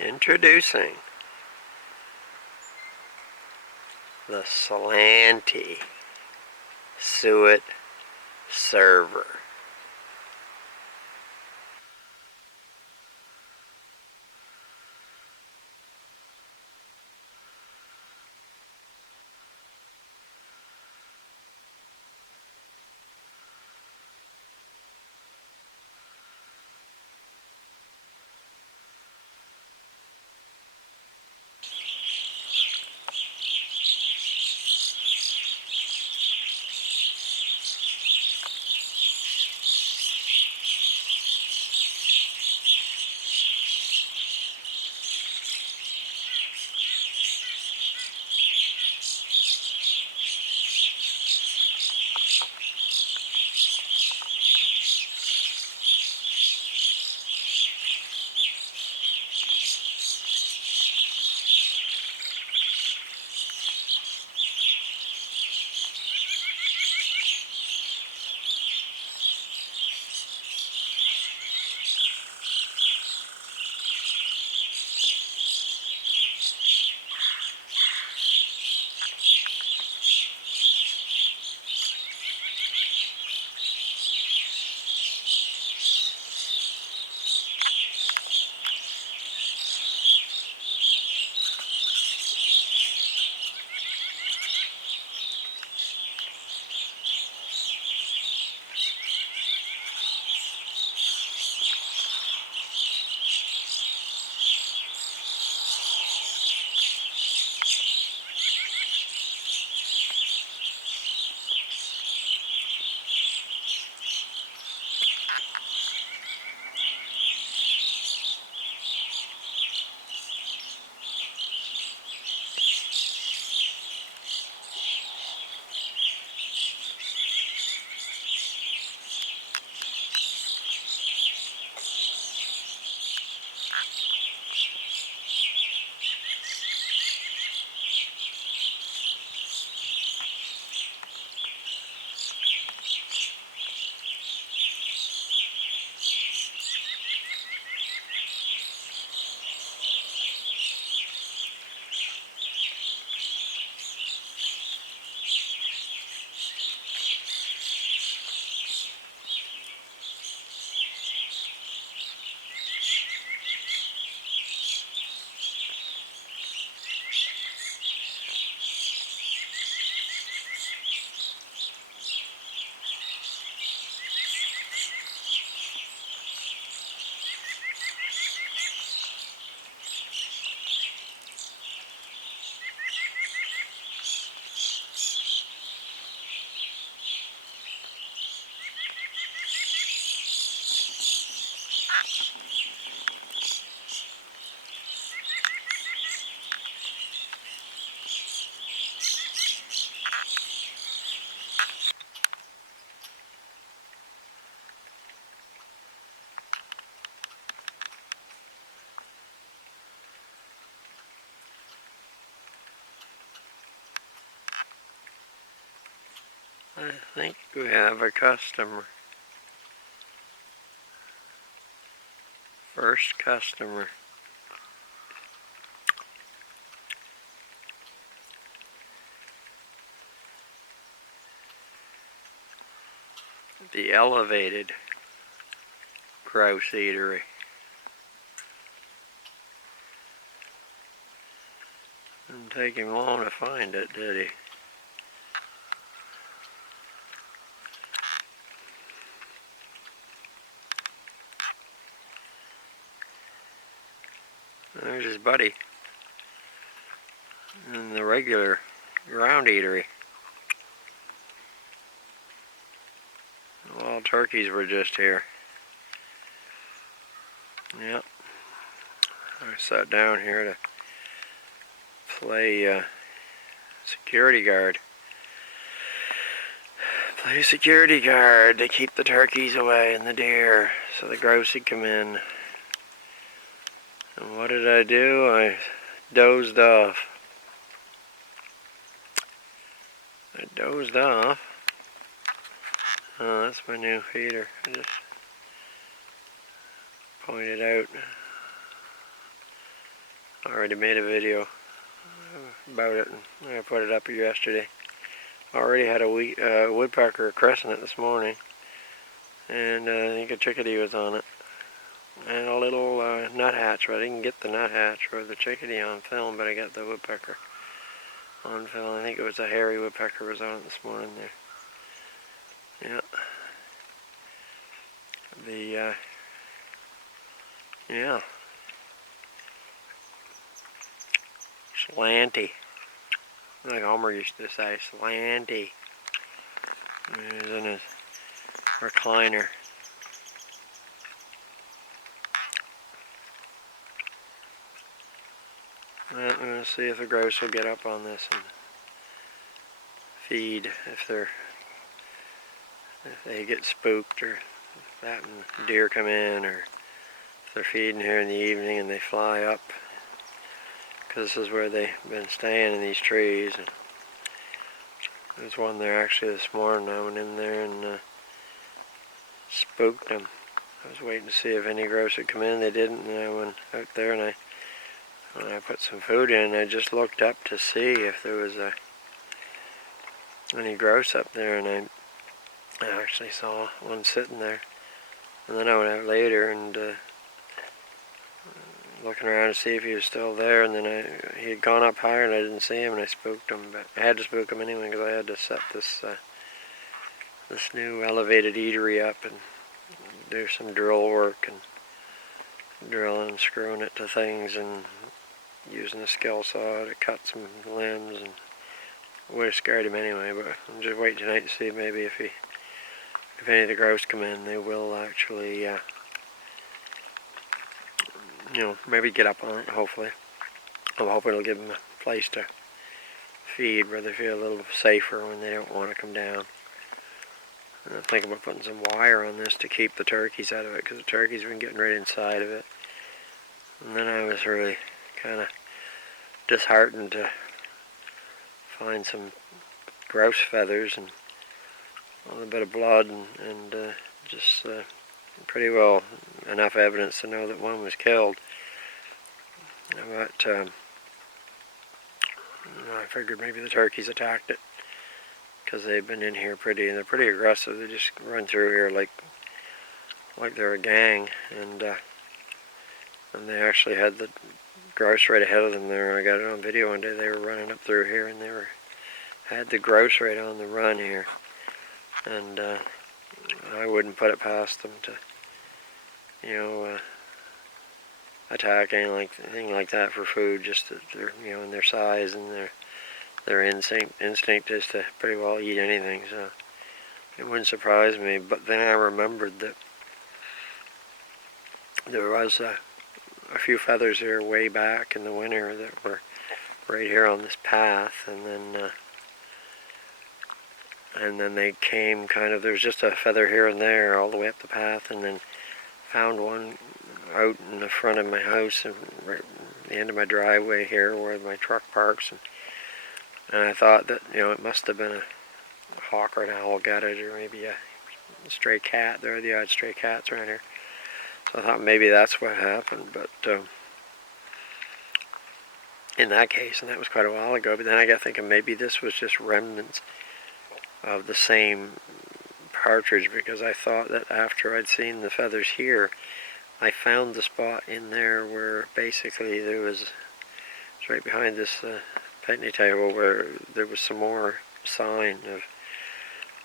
Introducing the slanty suet server. I think we have a customer. First customer. The elevated grouse eatery. Didn't take him long to find it, did he? There's his buddy in the regular ground eatery. The wild turkeys were just here. Yep. I sat down here to play security guard. Play security guard to keep the turkeys away and the deer so the grouse would come in. And what did I do? I dozed off. Oh, that's my new feeder. I just pointed out. I already made a video about it, and I put it up yesterday. I already had a woodpecker cresting it this morning, and I think a chickadee was on it, and a little nuthatch. But I didn't get the nuthatch or the chickadee on film, but I got the woodpecker on film. I think it was a hairy woodpecker was on it this morning there. Yeah. Yeah. Slanty. Like Homer used to say, slanty. He's in his recliner. Well, I'm going to see if the grouse will get up on this and feed if they get spooked, or if that and deer come in, or if they're feeding here in the evening and they fly up, because this is where they've been staying, in these trees. And there's one there actually this morning. I went in there and spooked them. I was waiting to see if any grouse would come in. They didn't, and I went out there and I put some food in. I just looked up to see if there was any grouse up there, and I actually saw one sitting there. And then I went out later and looking around to see if he was still there, and then he had gone up higher and I didn't see him, and I spooked him. But I had to spook him anyway because I had to set this new elevated eatery up and do some drill work, and drilling and screwing it to things, and using a skill saw to cut some limbs, and would have scared him anyway. But I'm just waiting tonight to see maybe if any of the grouse come in, they will actually maybe get up on it, hopefully. I'm hoping it'll give them a place to feed where they feel a little safer when they don't want to come down. And I'm thinking about putting some wire on this to keep the turkeys out of it, because the turkeys have been getting right inside of it. And then I was really kind of disheartened to find some grouse feathers and a little bit of blood, and just pretty well enough evidence to know that one was killed. But I figured maybe the turkeys attacked it, because they've been in here and they're pretty aggressive. They just run through here like they're a gang, and they actually had the grouse right ahead of them there. I got it on video one day. They were running up through here, and had the grouse right on the run here, and I wouldn't put it past them to attack anything like that for food. Just that they're in their size, and their instinct is to pretty well eat anything. So it wouldn't surprise me. But then I remembered that there was a few feathers here way back in the winter that were right here on this path, and then they came there was just a feather here and there all the way up the path, and then found one out in the front of my house and right at the end of my driveway here where my truck parks, and I thought that it must have been a hawk or an owl got it, or maybe a stray cat. There are the odd stray cats around here, so I thought maybe that's what happened. But in that case, and that was quite a while ago, but then I got thinking maybe this was just remnants of the same partridge, because I thought that after I'd seen the feathers here, I found the spot in there where basically it's right behind this picnic table, where there was some more sign of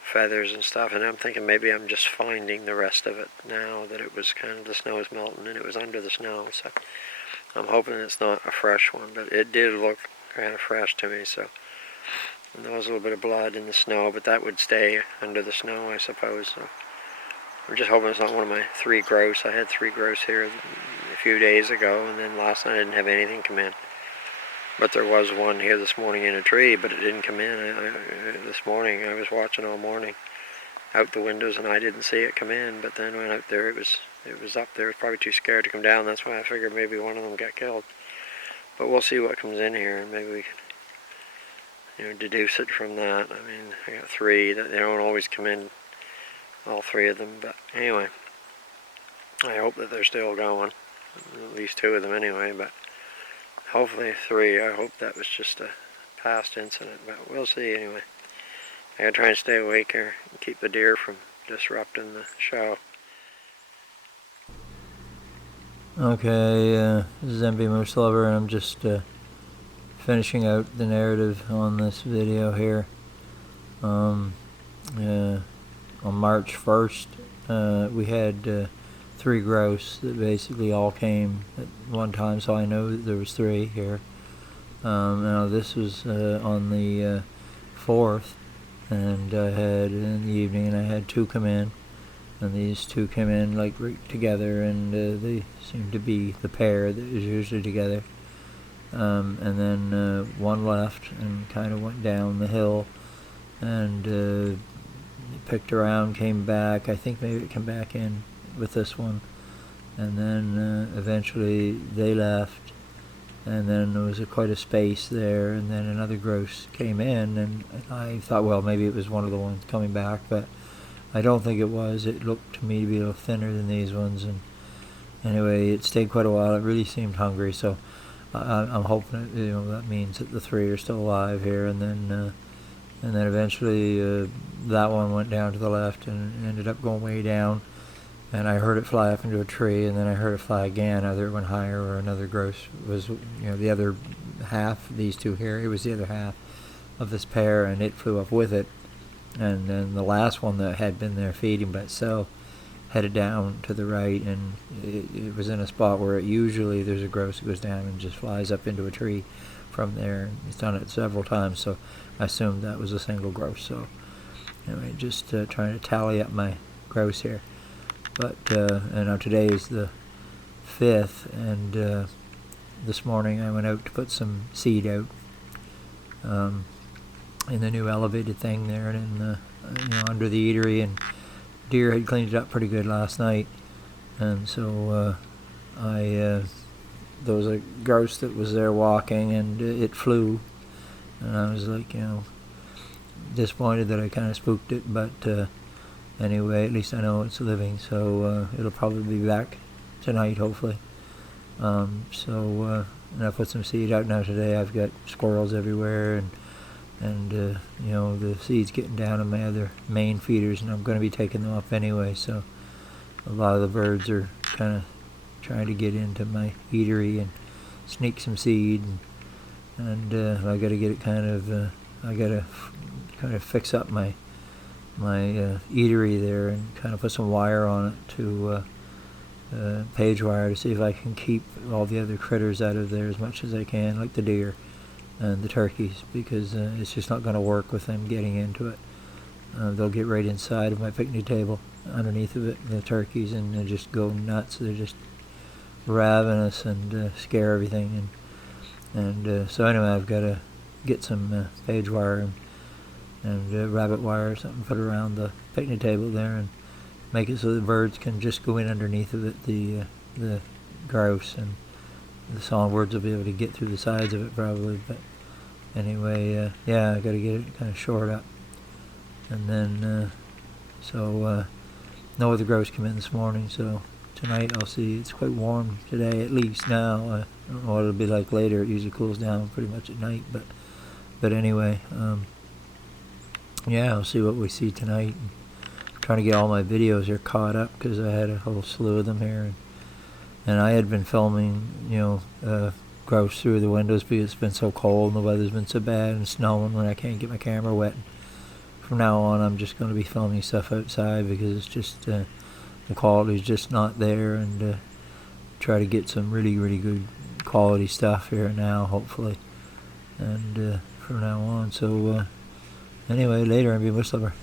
feathers and stuff, and I'm thinking maybe I'm just finding the rest of it now that it was the snow is melting and it was under the snow. So I'm hoping it's not a fresh one, but it did look kind of fresh to me. So, and there was a little bit of blood in the snow, but that would stay under the snow, I suppose. So I'm just hoping it's not one of my 3 grouse. I had 3 grouse here a few days ago, and then last night I didn't have anything come in. But there was one here this morning in a tree, but it didn't come in. This morning I was watching all morning out the windows, and I didn't see it come in. But then when out there, it was up there. It was probably too scared to come down. That's why I figured maybe one of them got killed. But we'll see what comes in here, and maybe we can deduce it from that. I mean, I got 3 that they don't always come in, all 3 of them. But anyway, I hope that they're still going, at least 2 of them anyway. But hopefully 3. I hope that was just a past incident, but we'll see anyway. I gotta try and stay awake here and keep the deer from disrupting the show. Okay, this is NBMooselover, and I'm just finishing out the narrative on this video here. On March 1st, we had 3 grouse that basically all came at one time, so I know that there was 3 here. Now this was on the 4th, and I had in the evening, and I had 2 come in. And these 2 came in like right together, and they seemed to be the pair that is usually together. And then 1 left and kind of went down the hill, and picked around, came back. I think maybe it came back in with this one, and then eventually they left, and then there was quite a space there, and then another grouse came in, and I thought, well, maybe it was one of the ones coming back, but I don't think it was. It looked to me to be a little thinner than these ones, and anyway, it stayed quite a while. It really seemed hungry, so I'm hoping that means that the 3 are still alive here, and then eventually that one went down to the left and ended up going way down, and I heard it fly up into a tree, and then I heard it fly again. Either it went higher or another grouse was, the other half. These 2 here, it was the other half of this pair, and it flew up with it. And then the last one that had been there feeding by itself headed down to the right, and it was in a spot where usually there's a grouse that goes down and just flies up into a tree from there. It's done it several times, so I assumed that was a single grouse. So anyway, just trying to tally up my grouse here. But and now today is the 5th, and this morning I went out to put some seed out. In the new elevated thing there, and in the, under the eatery, and deer had cleaned it up pretty good last night, and so there was a grouse that was there walking, and it flew, and I was like, disappointed that I kind of spooked it, but anyway, at least I know it's living, so it'll probably be back tonight, hopefully. And I put some seed out now today. I've got squirrels everywhere, and the seed's getting down on my other main feeders, and I'm going to be taking them up anyway, so a lot of the birds are kind of trying to get into my eatery and sneak some seed, and I got to get it I got to kind of fix up my eatery there and kind of put some wire on it to page wire to see if I can keep all the other critters out of there as much as I can, like the deer and the turkeys, because it's just not going to work with them getting into it. They'll get right inside of my picnic table underneath of it, the turkeys, and they just go nuts. They're just ravenous and scare everything. And so anyway, I've got to get some page wire and rabbit wire or something, put around the picnic table there, and make it so the birds can just go in underneath of it, the grouse, and the songbirds will be able to get through the sides of it probably. But anyway, yeah, I got to get it kind of shored up, and then no other grouse come in this morning, so tonight I'll see. It's quite warm today, at least now. I don't know what it'll be like later. It usually cools down pretty much at night, but anyway, yeah, I'll see what we see tonight. And trying to get all my videos here caught up, because I had a whole slew of them here, and I had been filming, grouse through the windows because it's been so cold and the weather's been so bad and snowing when I can't get my camera wet. From now on, I'm just going to be filming stuff outside, because it's just the quality's just not there, and try to get some really, really good quality stuff here now, hopefully, and from now on. So anyway, later, NBMooselover.